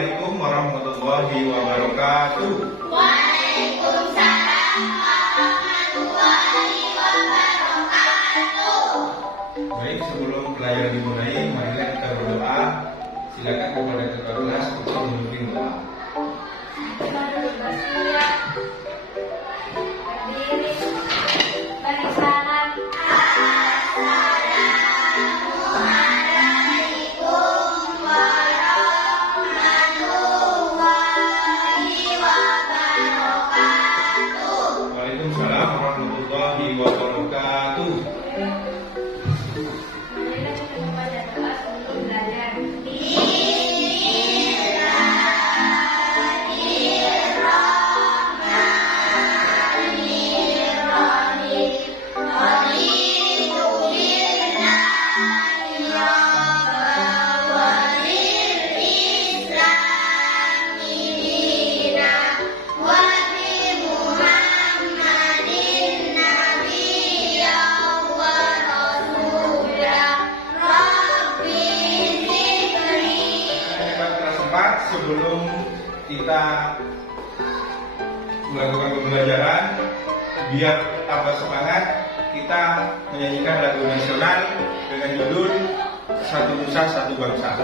Assalamualaikum warahmatullahi wabarakatuh. Waalaikumsalam warahmatullahi wabarakatuh. Baik, sebelum pelajaran dimulai, marilah kita berdoa. Silakan kepada ketua kelas untuk memimpin doa. Berdiri. Beri salam. Assalamualaikum warahmatullahi wabarakatuh. Waalaikumsalam warahmatullahi wabarakatuh. Marilah kita membaca doa sebelum belajar. Sebelum kita melakukan pembelajaran, biar tambah semangat, kita menyanyikan lagu nasional dengan judul Satu Nusa Satu Bangsa.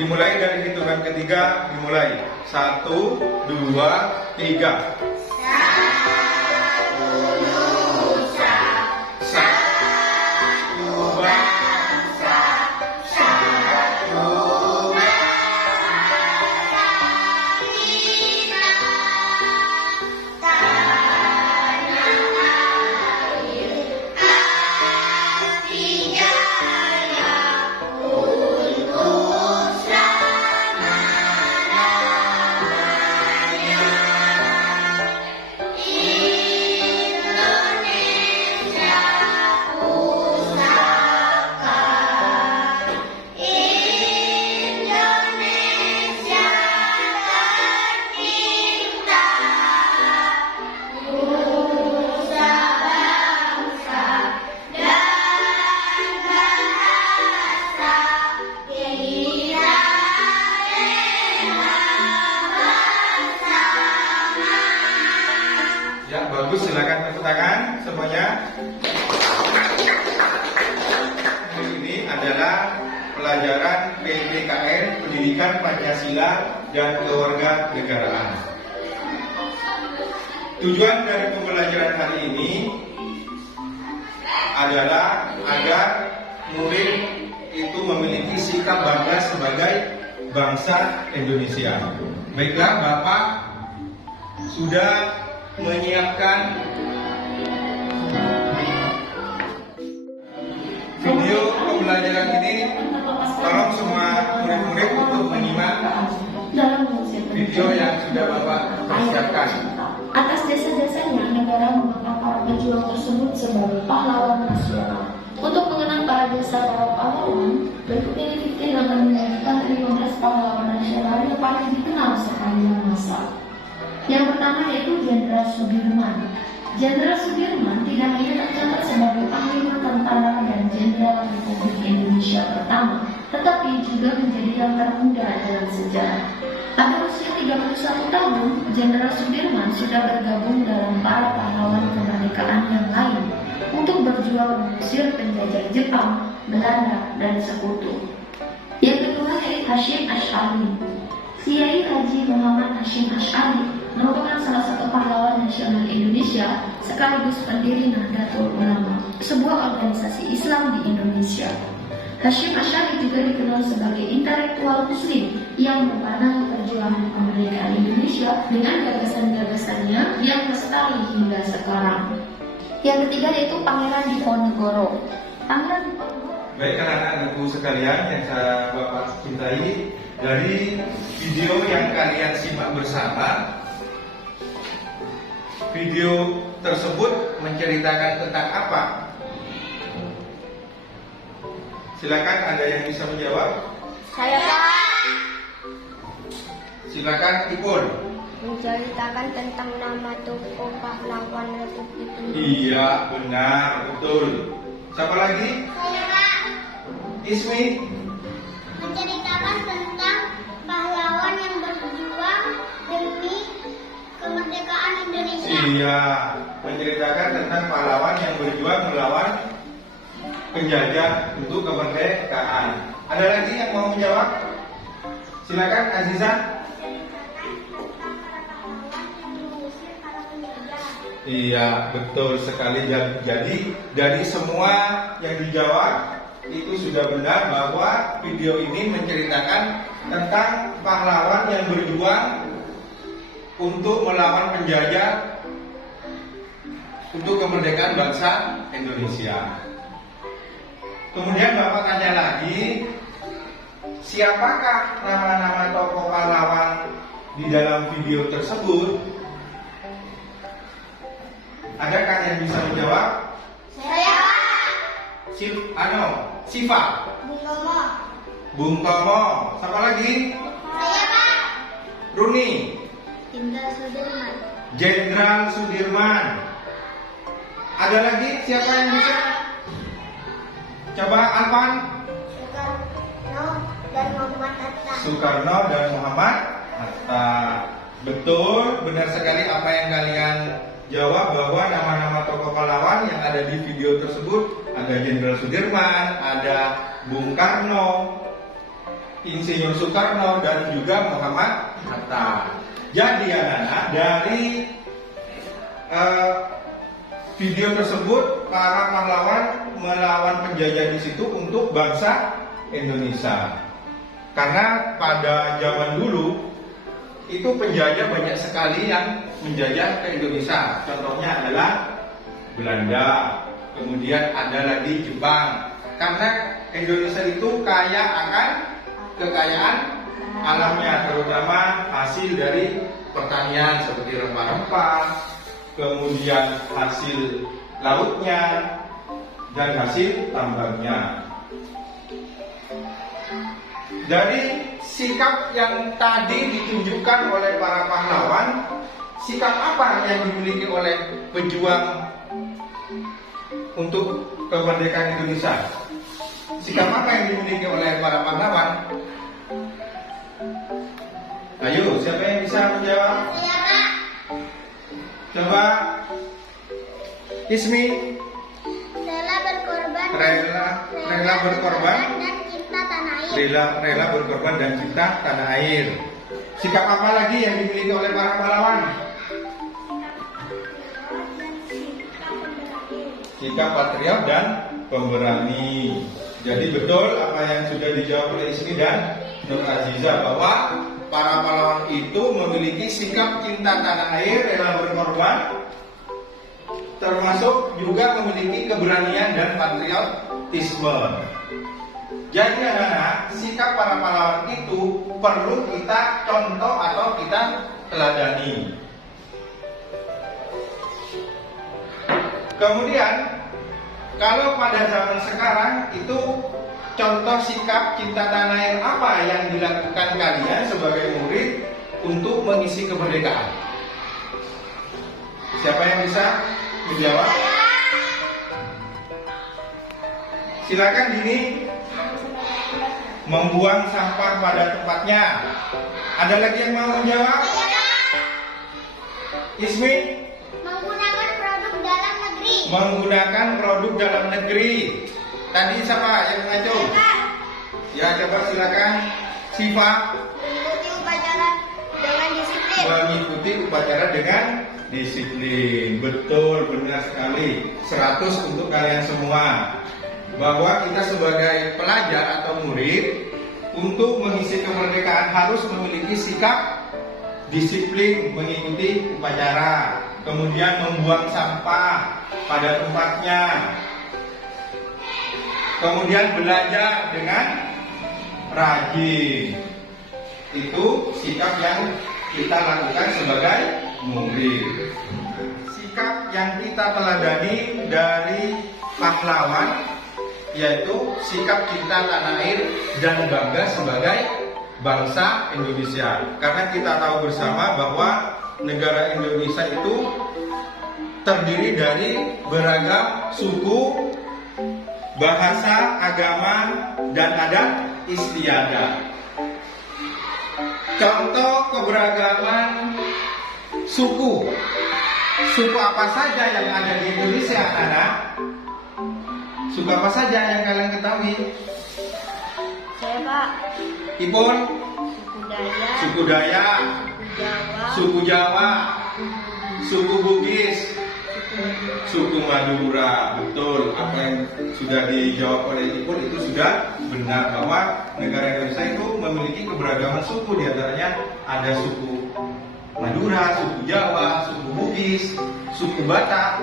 Dimulai dari hitungan ketiga, dimulai 1, 2, 3. Ya, bagus, silakan tepuk tangan semuanya. Ini adalah pelajaran PPKN Pendidikan Pancasila dan Kewarganegaraan. Tujuan dari pembelajaran hari ini adalah agar murid itu memiliki sikap bangga sebagai bangsa Indonesia. Baiklah, Bapak sudah menyiapkan video pembelajaran ini. Tolong semua murid-murid untuk menyimak video yang sudah Bapak persiapkan. Atas dasar-dasarnya negara mengenang para pejuang tersebut sebagai pahlawan nasional. Untuk mengenang para jasa para pahlawan, berikut ini kita akan menyanyikan 15 pahlawan nasional yang paling dikenal sepanjang masa. Yang pertama yaitu Jenderal Sudirman. Jenderal Sudirman tidak hanya tercatat sebagai Panglima Tentara dan Jenderal Republik Indonesia pertama, tetapi juga menjadi yang termuda dalam sejarah. Pada usia 31 tahun, Jenderal Sudirman sudah bergabung dalam para pahlawan kemerdekaan yang lain untuk berjuang mengusir penjajah Jepang, Belanda, dan sekutu. Yang kedua yaitu Hasyim Asy'ari. Kiai Haji Muhammad Hasyim Asy'ari merupakan salah satu pahlawan nasional Indonesia sekaligus pendiri Nahdlatul Ulama, sebuah organisasi Islam di Indonesia. Hasyim Asy'ari juga dikenal sebagai intelektual muslim yang mewarnai perjuangan kemerdekaan Indonesia dengan gagasan-gagasannya yang lestari hingga sekarang. Yang ketiga yaitu Pangeran Diponegoro. Pangeran Diponegoro. Baik, anak-anakku sekalian yang saya Bapak cintai, dari video yang kalian simak bersama, video tersebut menceritakan tentang apa? Silakan, ada yang bisa menjawab? Saya Pak. Silakan, Ipul. Menceritakan tentang nama tokoh pahlawan Republik Indonesia. Iya, benar, betul. Siapa lagi? Saya Pak. Ismi. Menceritakan tentang pahlawan Iya, menceritakan tentang pahlawan yang berjuang melawan penjajah untuk kemerdekaan. Ada lagi yang mau menjawab? Silakan Aziza. Iya, betul sekali. Jadi dari semua yang dijawab itu sudah benar bahwa video ini menceritakan tentang pahlawan yang berjuang untuk melawan penjajah untuk kemerdekaan bangsa Indonesia. Kemudian Bapak tanya lagi, siapakah nama-nama tokoh pahlawan di dalam video tersebut? Adakah yang bisa menjawab? Saya. Siva. Bung Tomo. Bung Tomo. Siapa lagi? Saya, Pak. Runi. Jenderal Sudirman. Jenderal Sudirman. Ada lagi siapa yang bisa? Coba Alvan. Soekarno dan Muhammad Hatta. Soekarno dan Muhammad Hatta. Betul, benar sekali apa yang kalian jawab, bahwa nama-nama tokoh pahlawan yang ada di video tersebut ada Jenderal Sudirman, ada Bung Karno, Insinyur Soekarno, dan juga Muhammad Hatta. Jadi anak-anak, dari video tersebut para pahlawan melawan penjajah di situ untuk bangsa Indonesia. Karena pada zaman dulu itu penjajah banyak sekali yang menjajah ke Indonesia. Contohnya adalah Belanda, kemudian ada lagi Jepang. Karena Indonesia itu kaya akan kekayaan alamnya, terutama hasil dari pertanian seperti rempah-rempah, kemudian hasil lautnya, dan hasil tambangnya. Dari sikap yang tadi ditunjukkan oleh para pahlawan, sikap apa yang dimiliki oleh pejuang untuk kemerdekaan Indonesia? Sikap apa yang dimiliki oleh para pahlawan? Ayo, siapa yang bisa menjawab? Saya, Pak. Coba Ismi. Rela berkorban. Rela berkorban. Dan cinta tanah air. Rela berkorban dan cinta tanah air. Sikap apa lagi yang dimiliki oleh para pahlawan? Sikap patriot dan pemberani. Jadi betul apa yang sudah dijawab oleh Ismi dan Nur Aziza, bahwa para pahlawan itu memiliki sikap cinta tanah air, rela berkorban, termasuk juga memiliki keberanian dan patriotisme. Jadi anak-anak, sikap para pahlawan itu perlu kita contoh atau kita teladani. Kemudian, kalau pada zaman sekarang itu contoh sikap cinta tanah air apa yang dilakukan kalian sebagai murid untuk mengisi kemerdekaan? Siapa yang bisa menjawab? Silakan Dini. Membuang sampah pada tempatnya. Ada lagi yang mau menjawab? Ismi? Menggunakan produk dalam negeri. Menggunakan produk dalam negeri. Tadi siapa yang ngaco? Ya, coba silakan. Siva. Mengikuti upacara dengan disiplin. Mengikuti upacara dengan disiplin. Betul, benar sekali. 100 untuk kalian semua. Bahwa kita sebagai pelajar atau murid untuk mengisi kemerdekaan harus memiliki sikap disiplin, mengikuti upacara, kemudian membuang sampah pada tempatnya, kemudian belajar dengan rajin. Itu sikap yang kita lakukan sebagai murid. Sikap yang kita teladani dari pahlawan yaitu sikap cinta tanah air dan bangga sebagai bangsa Indonesia. Karena kita tahu bersama bahwa negara Indonesia itu terdiri dari beragam suku, bahasa, agama, dan adat istiadat. Contoh keberagaman suku Suku apa saja yang ada di Indonesia, anak? Suku apa saja yang kalian ketahui? Saya Pak, Ipun, suku Dayak, suku Jawa, suku Bugis, suku Madura. Betul, apa yang sudah dijawab oleh Ipun itu sudah benar, bahwa negara Indonesia itu memiliki keberagaman suku. Di antaranya ada suku Madura, suku Jawa, suku Bugis, suku Batak.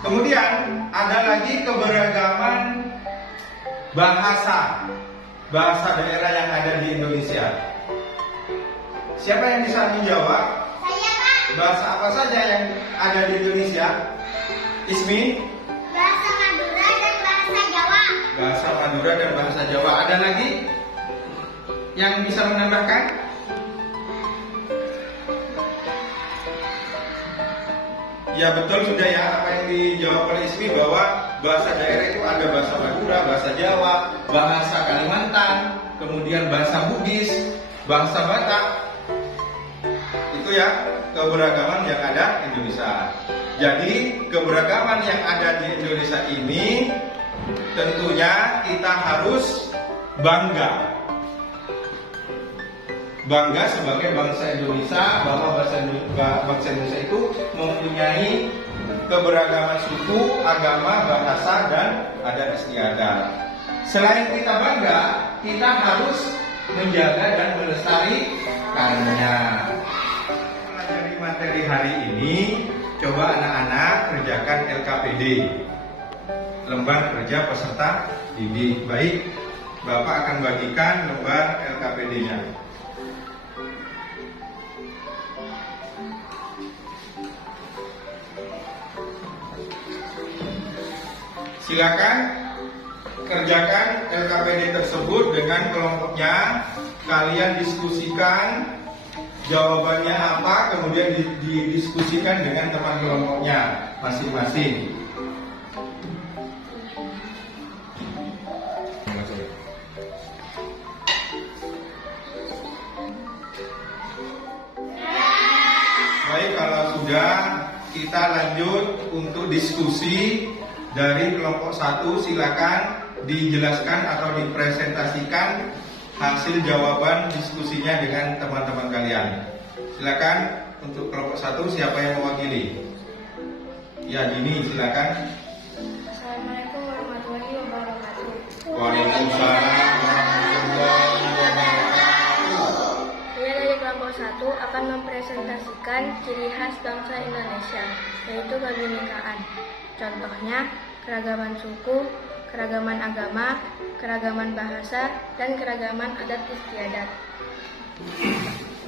Kemudian ada lagi keberagaman bahasa daerah yang ada di Indonesia. Siapa yang bisa menjawab? Saya Pak. Bahasa apa saja yang ada di Indonesia? Ismi? Bahasa Madura dan bahasa Jawa. Bahasa Madura dan bahasa Jawa. Ada lagi yang bisa menambahkan? Ya betul sudah ya, apa yang dijawab oleh Ismi, bahwa bahasa daerah itu ada bahasa Madura, bahasa Jawa, bahasa Kalimantan, kemudian bahasa Bugis, bahasa Batak. Itu ya keberagaman yang ada di Indonesia. Jadi keberagaman yang ada di Indonesia ini tentunya kita harus bangga sebagai bangsa Indonesia, bahwa bangsa Indonesia itu mempunyai keberagaman suku, agama, bahasa, dan adat istiadat. Selain kita bangga, kita harus menjaga dan melestarikannya. Dari materi hari ini, coba anak-anak kerjakan LKPD, lembar kerja peserta didik. Baik, Bapak akan bagikan lembar LKPD-nya. Silakan kerjakan LKPD tersebut dengan kelompoknya. Kalian diskusikan jawabannya apa, kemudian didiskusikan dengan teman kelompoknya masing-masing. Baik, kalau sudah, kita lanjut untuk diskusi. Dari kelompok 1 silakan dijelaskan atau dipresentasikan hasil jawaban diskusinya dengan teman-teman kalian. Silakan untuk kelompok 1, siapa yang mewakili? Ya, Dini, silakan. Assalamualaikum warahmatullahi wabarakatuh. Waalaikumsalam warahmatullahi wabarakatuh. Saya dari kelompok 1 akan mempresentasikan ciri khas bangsa Indonesia, yaitu kebinekaan. Contohnya, keragaman suku, keragaman agama, keragaman bahasa, dan keragaman adat istiadat.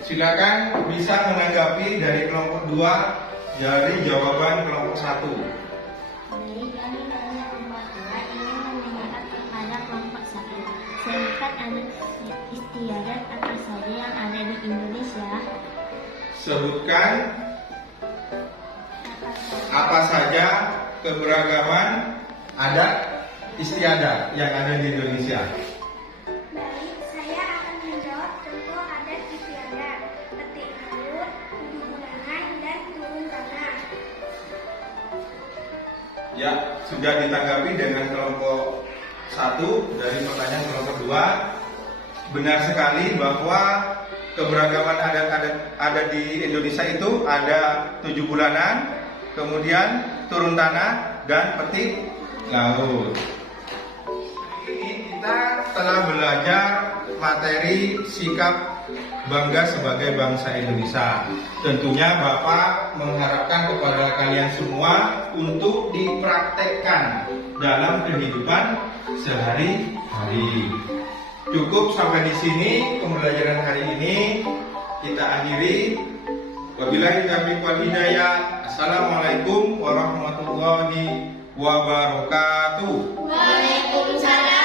Silakan bisa menanggapi dari kelompok 2 dari jawaban kelompok 1. Jadi kami dari kelompok 2 ingin menanyakan kepada kelompok 1. Sebutkan adat istiadat apa saja yang ada di Indonesia. Sebutkan apa saja keberagaman adat istiadat yang ada di Indonesia. Baik, saya akan menjawab contoh adat istiadat, petik laut, tujuh bulanan, dan turun tanah. Ya, sudah ditanggapi dengan kelompok 1 dari pertanyaan kelompok 2. Benar sekali bahwa keberagaman adat di Indonesia itu ada 7 bulanan, kemudian turun tanah, dan petik laut. Ini kita telah belajar materi sikap bangga sebagai bangsa Indonesia. Tentunya Bapak mengharapkan kepada kalian semua untuk dipraktekkan dalam kehidupan sehari-hari. Cukup sampai di sini pembelajaran hari ini. Kita akhiri. Wabillahi taufiq wal hidayah. Assalamualaikum warahmatullahi wabarakatuh. Waalaikumsalam.